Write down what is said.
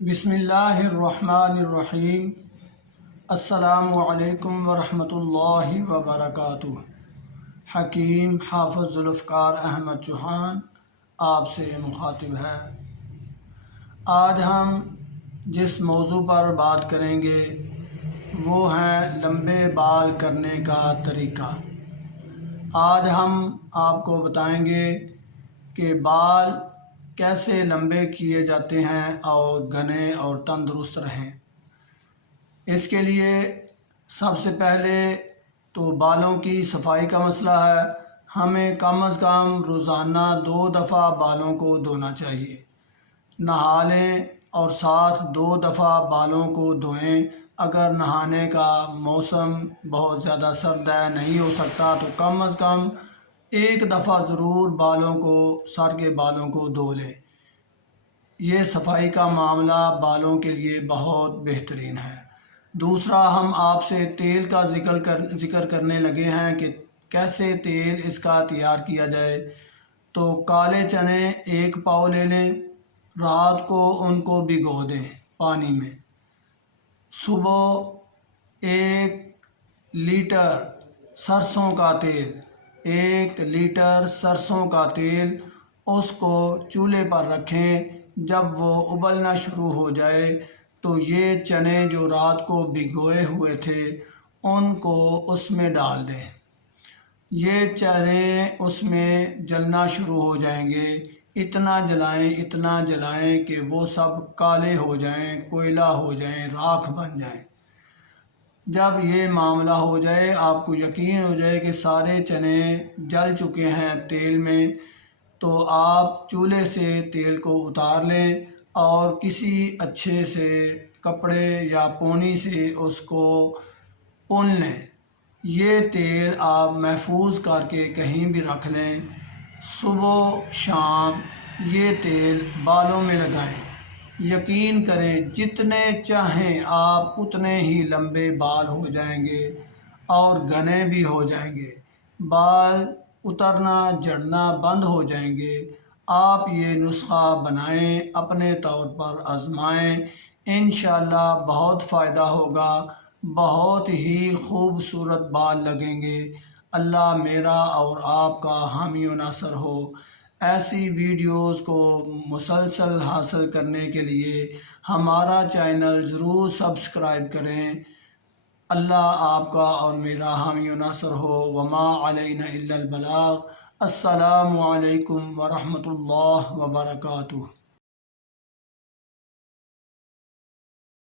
بسم اللہ الرحمن الرحیم۔ السلام علیکم ورحمۃ اللہ وبرکاتہ۔ حکیم حافظ ذوالفقار احمد چوہان آپ سے مخاطب ہے۔ آج ہم جس موضوع پر بات کریں گے وہ ہے لمبے بال کرنے کا طریقہ۔ آج ہم آپ کو بتائیں گے کہ بال کیسے لمبے کیے جاتے ہیں اور گھنے اور تندرست رہیں۔ اس کے لیے سب سے پہلے تو بالوں کی صفائی کا مسئلہ ہے۔ ہمیں کم از کم روزانہ 2 دفعہ بالوں کو دھونا چاہیے۔ نہا لیں اور ساتھ 2 دفعہ بالوں کو دھوئیں۔ اگر نہانے کا موسم بہت زیادہ سرد ہے، نہیں ہو سکتا، تو کم از کم 1 دفعہ ضرور سر کے بالوں کو دھو لیں۔ یہ صفائی کا معاملہ بالوں کے لیے بہت بہترین ہے۔ دوسرا، ہم آپ سے تیل کا ذکر کرنے لگے ہیں کہ کیسے تیل اس کا تیار کیا جائے۔ تو کالے چنے 1 پاؤ لے لیں، رات کو ان کو بھگو دیں پانی میں۔ صبح 1 لیٹر سرسوں کا تیل 1 لیٹر سرسوں کا تیل اس کو چولہے پر رکھیں۔ جب وہ ابلنا شروع ہو جائے تو یہ چنے جو رات کو بھگوئے ہوئے تھے ان کو اس میں ڈال دیں۔ یہ چنے اس میں جلنا شروع ہو جائیں گے۔ اتنا جلائیں کہ وہ سب کالے ہو جائیں، کوئلہ ہو جائیں، راکھ بن جائیں۔ جب یہ معاملہ ہو جائے، آپ کو یقین ہو جائے کہ سارے چنے جل چکے ہیں تیل میں، تو آپ چولہے سے تیل کو اتار لیں اور کسی اچھے سے کپڑے یا پونی سے اس کو پون لیں۔ یہ تیل آپ محفوظ کر کے کہیں بھی رکھ لیں۔ صبح شام یہ تیل بالوں میں لگائیں۔ یقین کریں جتنے چاہیں آپ اتنے ہی لمبے بال ہو جائیں گے اور گھنے بھی ہو جائیں گے۔ بال اترنا جھڑنا بند ہو جائیں گے۔ آپ یہ نسخہ بنائیں، اپنے طور پر آزمائیں، انشاءاللہ بہت فائدہ ہوگا۔ بہت ہی خوبصورت بال لگیں گے۔ اللہ میرا اور آپ کا حامی و ناصر ہو۔ ایسی ویڈیوز کو مسلسل حاصل کرنے کے لیے ہمارا چینل ضرور سبسکرائب کریں۔ اللہ آپ کا اور میرا حامی و ناصر ہو۔ وما علینا الا البلاغ۔ السلام علیکم ورحمۃ اللہ وبرکاتہ۔